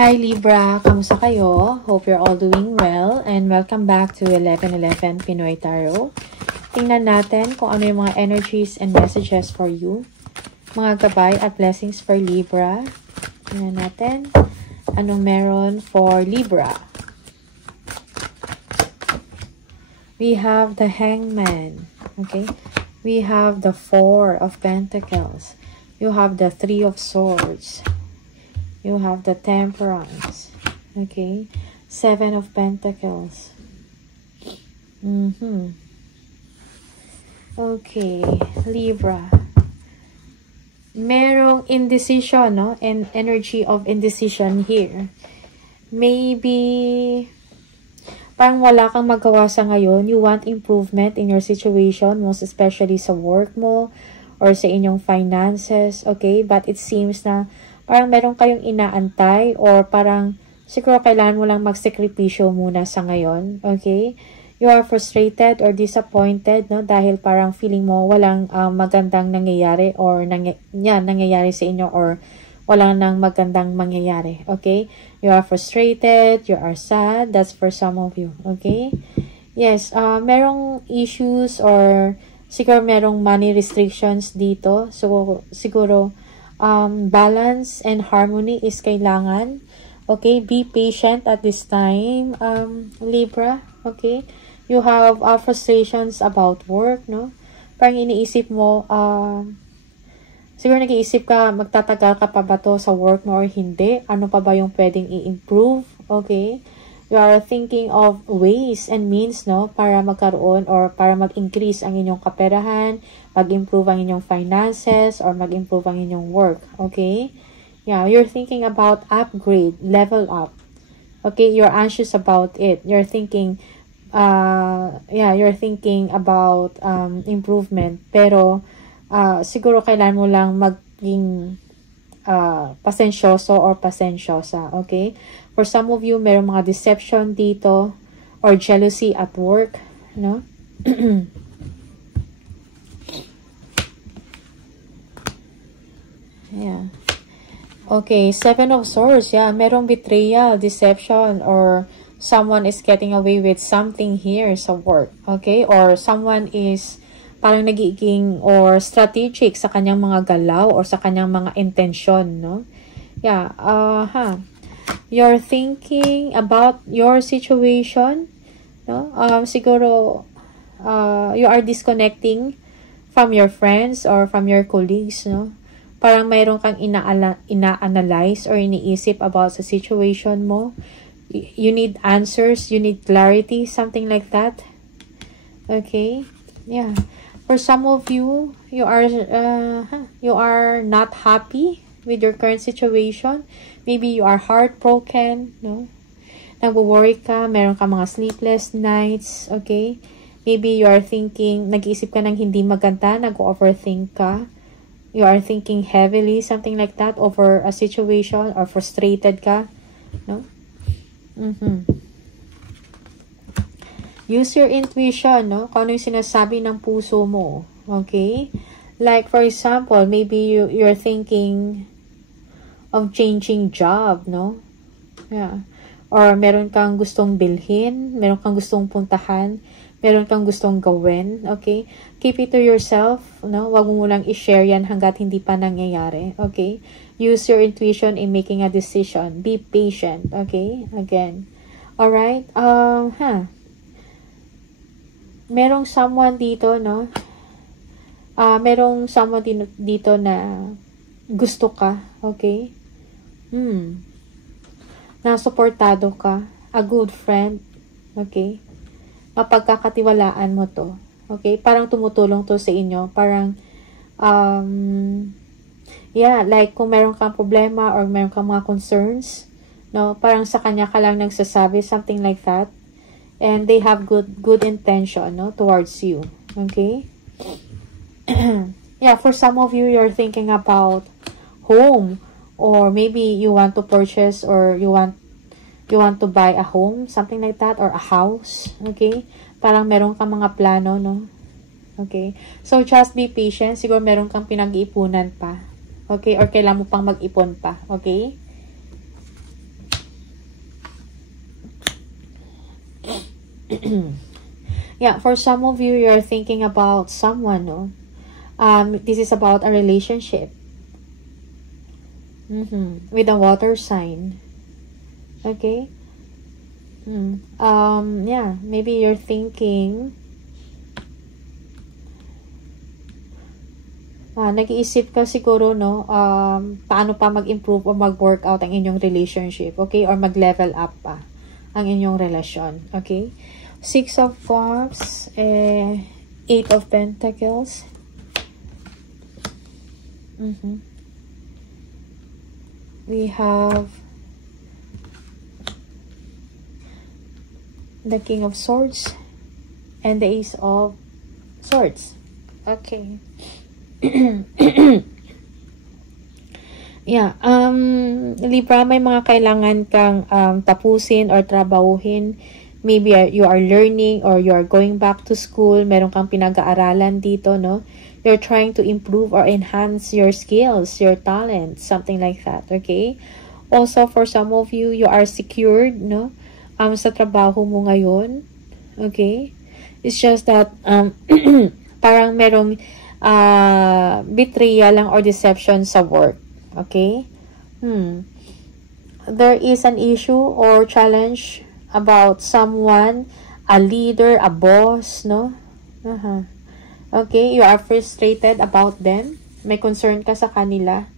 Hi Libra, kamusta kayo? Hope you're all doing well and welcome back to 1111 Pinoy Tarot. Tingnan natin kung ano yung mga energies and messages for you. Mga gabay at blessings for Libra. Tingnan natin anong meron for Libra. We have the Hangman. Okay? We have the Four of Pentacles. You have the Three of Swords. You have the Temperance. Okay. Seven of Pentacles. Okay. Libra. Merong indecision, no? And energy of indecision here. Maybe parang wala kang magawa sa ngayon. You want improvement in your situation, most especially sa work mo or sa inyong finances. Okay. But it seems na parang meron kayong inaantay or parang siguro kailangan mo lang magsakripisyo muna sa ngayon, okay? You are frustrated or disappointed, no? Dahil parang feeling mo walang magandang nangyayari or nangyayari sa inyo or walang nang magandang mangyayari, okay? You are frustrated, you are sad, that's for some of you, okay? Yes, merong issues or siguro merong money restrictions dito. So, siguro balance and harmony is kailangan. Okay, be patient at this time, Libra. Okay, you have frustrations about work, no? Parang iniisip mo, siguro nag-iisip ka, magtatagal ka pa ba to sa work mo or hindi? Ano pa ba yung pwedeng i-improve? Okay, you are thinking of ways and means, no? Para magkaroon or para mag-increase ang inyong kaperahan, mag-improve ang inyong finances, or mag-improve ang inyong work. Okay? Yeah, you're thinking about upgrade, level up. Okay? You're anxious about it. You're thinking, you're thinking about improvement. Pero, siguro kailangan mo lang maging pasensyoso or pasensyosa. Okay? For some of you, mayroong mga deception dito or jealousy at work. No? Yeah. Okay, Seven of Swords. Yeah, merong betrayal, deception, or someone is getting away with something here sa work. Okay? Or someone is parang nagiging or strategic sa kanyang mga galaw or sa kanyang mga intensyon, no? Yeah, you're thinking about your situation, no? Siguro you are disconnecting from your friends or from your colleagues, no? Parang mayroon kang ina-analyze or iniisip about sa situation mo. You need answers, you need clarity, something like that. Okay? Yeah. For some of you, you are not happy with your current situation. Maybe you are heartbroken, no? Nagwo-worry ka, meron ka mga sleepless nights, okay? Maybe you are thinking, nag-iisip ka ng hindi maganda, nag-overthink ka. You are thinking heavily, something like that, over a situation or frustrated ka, no? Use your intuition, no? Kung ano yung sinasabi ng puso mo, okay? Like, for example, maybe you're thinking of changing job, no? Yeah. Or meron kang gustong bilhin, meron kang gustong puntahan, meron kang gustong gawin, okay? Keep it to yourself, no? Wag mo lang i-share yan hanggat hindi pa nangyayari, okay? Use your intuition in making a decision. Be patient, okay? Again. Alright? Merong someone dito, no? Merong someone dito na gusto ka, okay? Na suportado ka. A good friend, okay? Mapagkakatiwalaan mo to. Okay? Parang tumutulong to sa inyo. Parang, like kung meron kang problema or meron kang mga concerns, no? Parang sa kanya ka lang nagsasabi, something like that. And they have good intention, no? Towards you. Okay? Yeah, for some of you, you're thinking about home. Or maybe you want to purchase or you want to buy a home, something like that, or a house, okay? Parang meron kang mga plano, no? Okay? So, just be patient. Siguro meron kang pinag-iipunan pa. Okay? Or kailangan mo pang mag-ipon pa. Okay? Yeah, for some of you, you're thinking about someone, no? This is about a relationship. With a water sign. Okay? Yeah, maybe you're thinking, nag-iisip ka siguro, no, paano pa mag-improve o mag-work out ang inyong relationship, okay? Or mag-level up pa ang inyong relasyon, okay? 6 of Cups, 8 of Pentacles. We have the King of Swords and the Ace of Swords. Okay. Yeah, Libra, may mga kailangan kang tapusin or trabahuhin. Maybe you are learning or you are going back to school. Meron kang pinag-aaralan dito, no? You're trying to improve or enhance your skills, your talents, something like that, okay? Also, for some of you, you are secured, no? Sa trabaho mo ngayon, okay? It's just that, parang merong betrayal lang or deception sa work, okay? There is an issue or challenge about someone, a leader, a boss, no? Okay, you are frustrated about them. May concern ka sa kanila.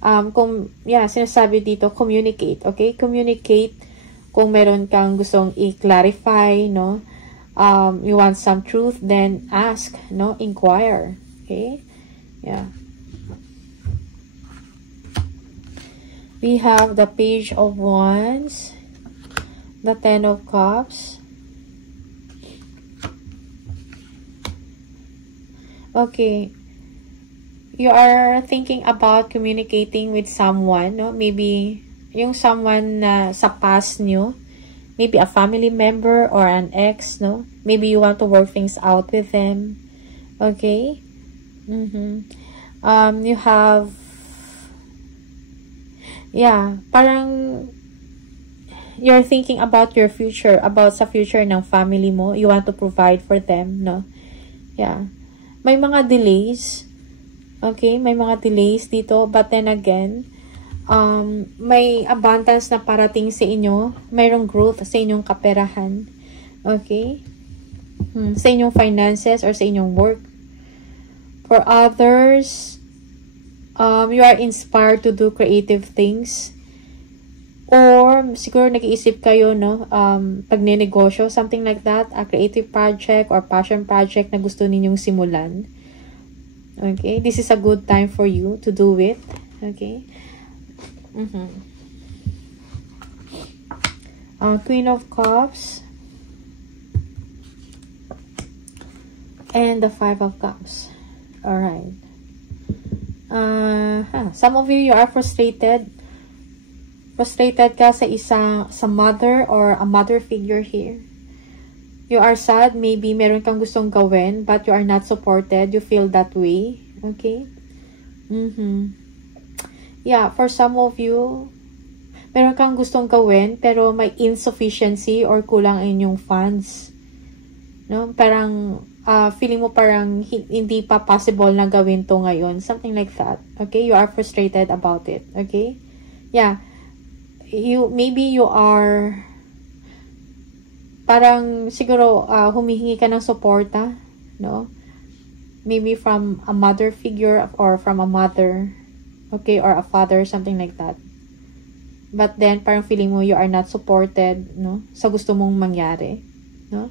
Sinasabi dito, communicate, okay? Communicate kung meron kang gustong i-clarify, no? You want some truth, then ask, no? Inquire, okay? Yeah. We have the Page of Wands, the Ten of Cups. Okay. You are thinking about communicating with someone, no? Maybe yung someone na sa past nyo. Maybe a family member or an ex, no? Maybe you want to work things out with them. Okay? You have, parang you're thinking about your future, about sa future ng family mo. You want to provide for them, no? Yeah. May mga delays. Okay? May mga delays dito. But then again, may abundance na parating sa inyo. Mayroong growth sa inyong kaperahan. Okay? Sa inyong finances or sa inyong work. For others, you are inspired to do creative things. Or, siguro nag-iisip kayo, no? Pagnenegosyo, something like that. A creative project or passion project na gusto ninyong simulan. Okay? This is a good time for you to do it. Okay? Queen of Cups. And the Five of Cups. Alright. Some of you are frustrated. Frustrated ka sa mother or a mother figure here. You are sad. Maybe meron kang gustong gawin, but you are not supported. You feel that way. Okay? Yeah, for some of you, meron kang gustong gawin, pero may insufficiency or kulang ang inyong funds. No? Parang, feeling mo parang hindi pa possible na gawin to ngayon. Something like that. Okay? You are frustrated about it. Okay? Yeah. Maybe you are parang siguro humihingi ka ng suporta, no? Maybe from a mother figure or from a mother, okay, or a father, something like that. But then parang feeling mo you are not supported, no? Sa gusto mong mangyari, no?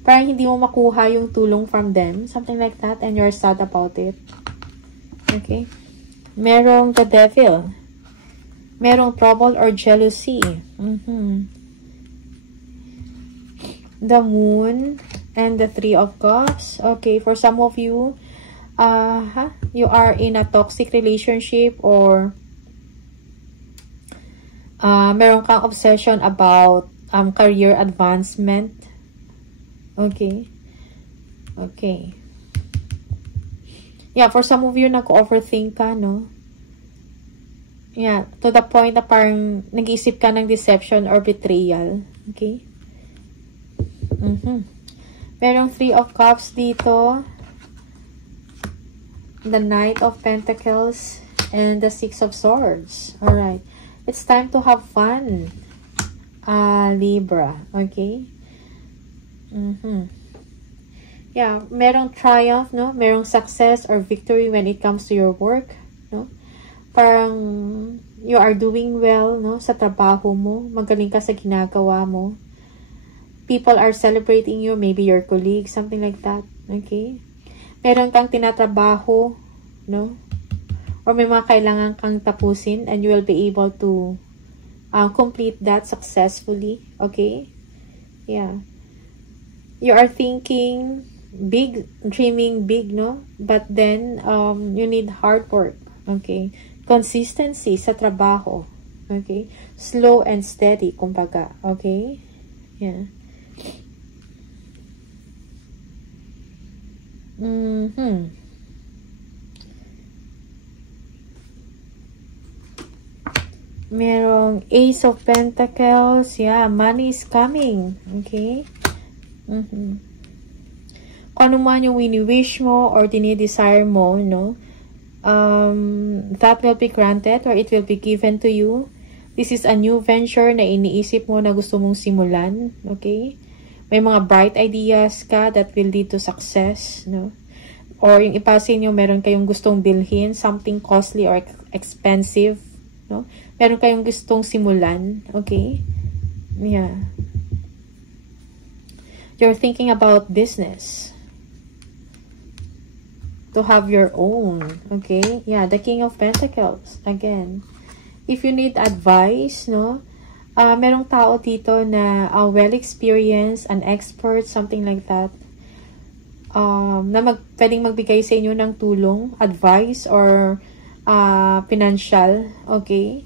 Parang hindi mo makuha yung tulong from them, something like that, and you're sad about it. Okay? Merong the Devil. Merong trouble or jealousy. The Moon and the Three of Cups. Okay, for some of you, you are in a toxic relationship or meron kang obsession about career advancement. Okay. Okay. Yeah, for some of you, nag-overthink ka, no? Yeah, to the point na parang nag-isip ka ng deception or betrayal. Okay? Merong 3 of Cups dito. The Knight of Pentacles. And the 6 of Swords. Alright. It's time to have fun. Libra. Okay? Yeah. Merong triumph, no? Merong success or victory when it comes to your work. No? Parang you are doing well, no? Sa trabaho mo. Magaling ka sa ginagawa mo. People are celebrating you, maybe your colleagues, something like that. Okay? Meron kang tinatrabaho, no? Or may mga kailangan kang tapusin and you will be able to complete that successfully. Okay? Yeah. You are thinking big, dreaming big, no? But then, you need hard work. Okay? Consistency sa trabaho. Okay? Slow and steady, kumbaga. Okay? Yeah. Merong Ace of Pentacles. Yeah, money is coming. Okay? Kung ano man yung wini-wish mo or dinidesire mo, no? That will be granted or it will be given to you. This is a new venture na iniisip mo na gusto mong simulan. Okay? May mga bright ideas ka that will lead to success, no? Or yung ipasin nyo, meron kayong gustong bilhin, something costly or expensive, no? Meron kayong gustong simulan, okay? Yeah. You're thinking about business. To have your own, okay? Yeah, the King of Pentacles, again. If you need advice, no? Merong tao dito na well-experienced, an expert, something like that. Na pwedeng magbigay sa inyo ng tulong, advice, or financial. Okay?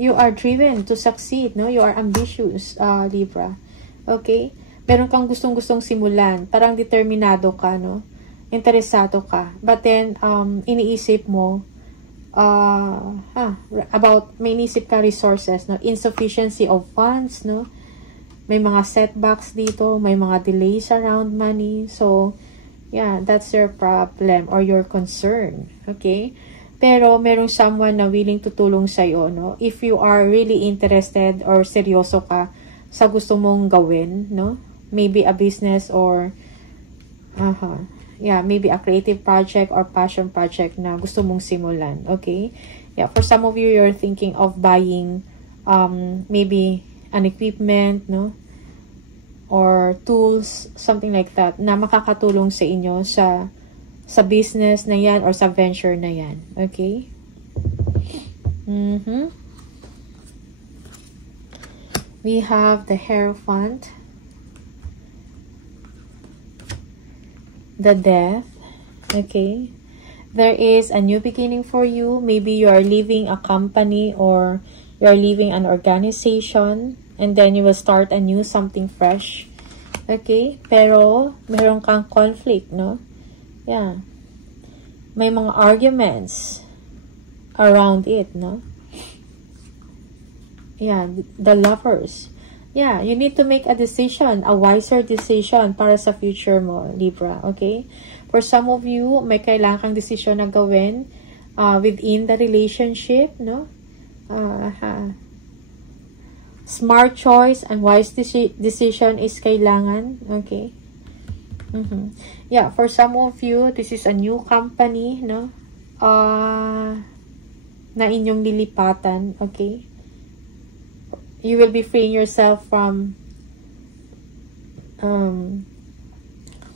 You are driven to succeed, no? You are ambitious, Libra. Okay? Meron kang gustong-gustong simulan. Parang determinado ka, no? Interesado ka. But then, iniisip mo, may inisip ka resources, no? Insufficiency of funds, no? May mga setbacks dito, may mga delays around money. So, yeah, that's your problem or your concern. Okay? Pero, merong someone na willing tutulong sa'yo, no? If you are really interested or seryoso ka sa gusto mong gawin, no? Maybe a business or, yeah, maybe a creative project or passion project na gusto mong simulan. Okay? Yeah, for some of you, you're thinking of buying maybe an equipment, no? Or tools, something like that, na makakatulong sa inyo sa business na yan or sa venture na yan. Okay? We have the Hierophant. The Death. Okay? There is a new beginning for you. Maybe you are leaving a company or you are leaving an organization and then you will start a new something fresh. Okay? Pero, meron kang conflict, no? Yeah. May mga arguments around it, no? Yeah, the Lovers. Yeah, you need to make a decision, a wiser decision para sa future mo, Libra, okay? For some of you, may kailangan kang decision na gawin within the relationship, no? Smart choice and wise decision is kailangan, okay? Yeah, for some of you, this is a new company, no? Na inyong lilipatan, okay? You will be freeing yourself from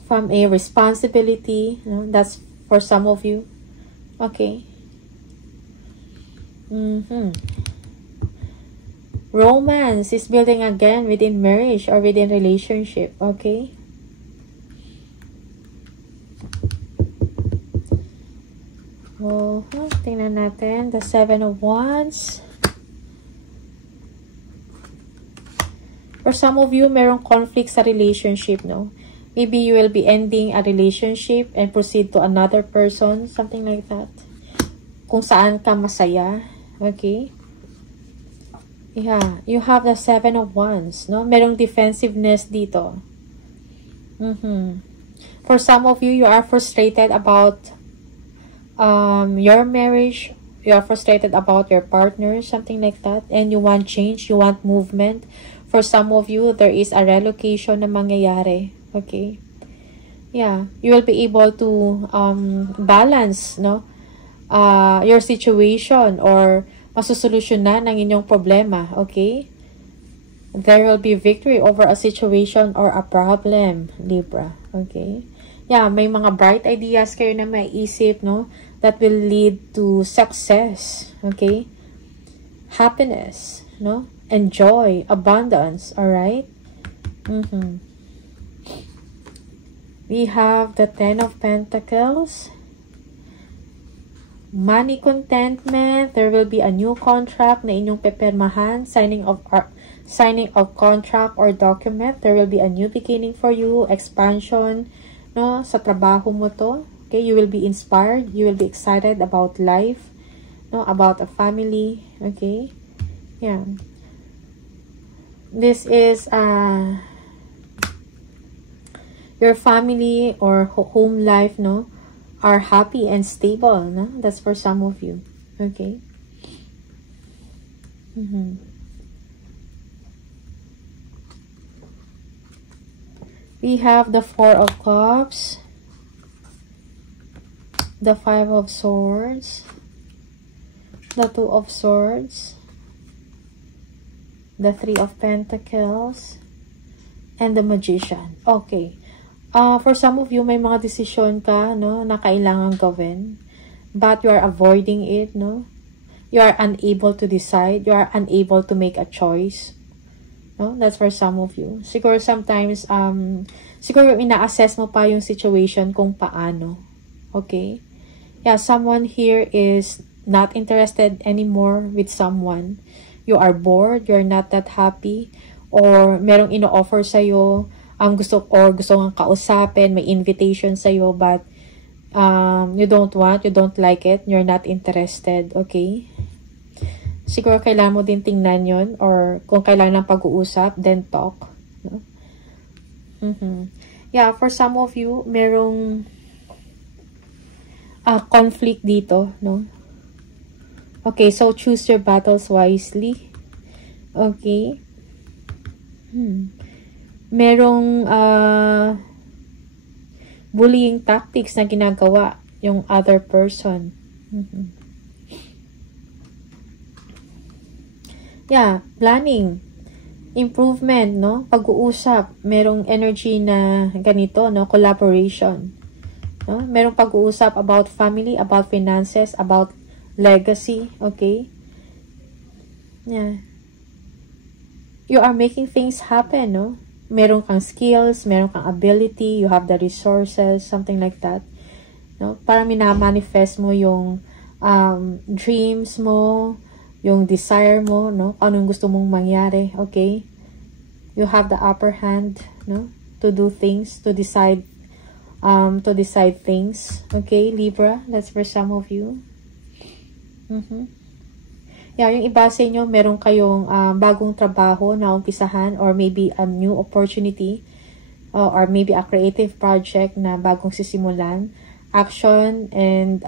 a responsibility. No? That's for some of you. Okay. Romance is building again within marriage or within relationship. Okay. Tingnan natin. The Seven of Wands. For some of you, merong conflict sa relationship, no? Maybe you will be ending a relationship and proceed to another person, something like that. Kung saan ka masaya, okay? Yeah, you have the Seven of Wands, no? Merong defensiveness dito. For some of you, you are frustrated about your marriage. You are frustrated about your partner, something like that. And you want change, you want movement. For some of you, there is a relocation na mangyayari. Okay? Yeah, you will be able to balance, no? Your situation or masusolusyonan ng inyong problema. Okay? There will be victory over a situation or a problem, Libra. Okay? Yeah, may mga bright ideas kayo na maiisip, no? That will lead to success. Okay? Happiness, no? And joy, abundance, alright? We have the Ten of Pentacles. Money contentment. There will be a new contract na inyong pepirmahan. Signing of contract or document. There will be a new beginning for you. Expansion, no? Sa trabaho mo to. Okay? You will be inspired. You will be excited about life. No? About a family. Okay? Yeah. This is your family or home life, no, are happy and stable, no? That's for some of you. Okay. We have the Four of Cups, the Five of Swords, the Two of Swords, the Three of Pentacles, and the Magician. Okay. For some of you, may mga desisyon ka, no, na kailangan gawin, but you are avoiding it, no? You are unable to decide. You are unable to make a choice. No? That's for some of you. Siguro sometimes, siguro ina-assess mo pa yung situation kung paano. Okay? Yeah, someone here is not interested anymore with someone. You are bored, you're not that happy, or merong ino-offer sa'yo, gusto kang kausapin, may invitation sa'yo, but you don't like it, you're not interested, okay? Siguro kailangan mo din tingnan yun, or kung kailangan ng pag-uusap, then talk. No? Yeah, for some of you, merong conflict dito, no? Okay, so choose your battles wisely. Okay. Merong bullying tactics na ginagawa yung other person. Yeah, planning, improvement, no? Pag-uusap, merong energy na ganito, no? Collaboration. No? Merong pag-uusap about family, about finances, about legacy, okay? Yeah. You are making things happen, no? Meron kang skills, meron kang ability, you have the resources, something like that. No? Para minamanifest mo yung dreams mo, yung desire mo, no? Anong gusto mong mangyari, okay? You have the upper hand, no? To do things, to decide things, okay, Libra? That's for some of you. Yeah, yung iba sa inyo, meron kayong bagong trabaho na umpisahan, or maybe a new opportunity, or maybe a creative project na bagong sisimulan, action, and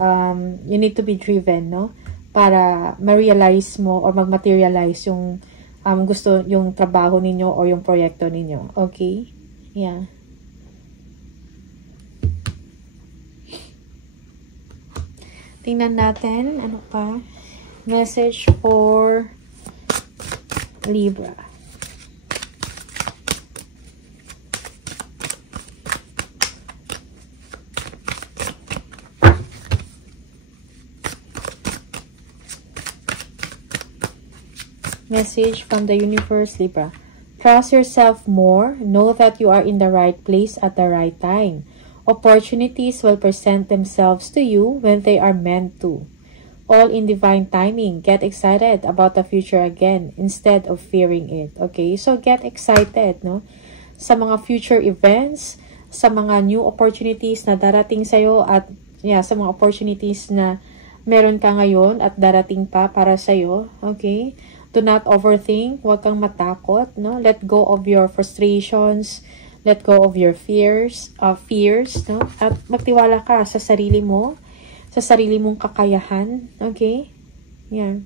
you need to be driven, no? Para ma-realize mo or mag-materialize yung yung trabaho ninyo or yung proyekto ninyo. Okay? Yeah. Tingnan natin, ano pa? Message for Libra. Message from the universe, Libra. Trust yourself more. Know that you are in the right place at the right time. Opportunities will present themselves to you when they are meant to. All in divine timing. Get excited about the future again instead of fearing it. Okay? So, get excited, no? Sa mga future events, sa mga new opportunities na darating sa'yo, at yeah, sa mga opportunities na meron ka ngayon at darating pa para sa'yo. Okay? Do not overthink. Huwag kang matakot, no? Let go of your frustrations. Let go of your fears, no? At magtiwala ka sa sarili mo, sa sarili mong kakayahan, okay? Yeah.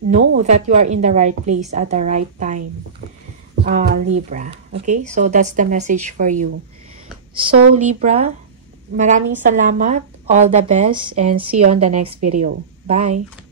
Know that you are in the right place at the right time, Libra. Okay? So, that's the message for you. So, Libra, maraming salamat. All the best and see you on the next video. Bye!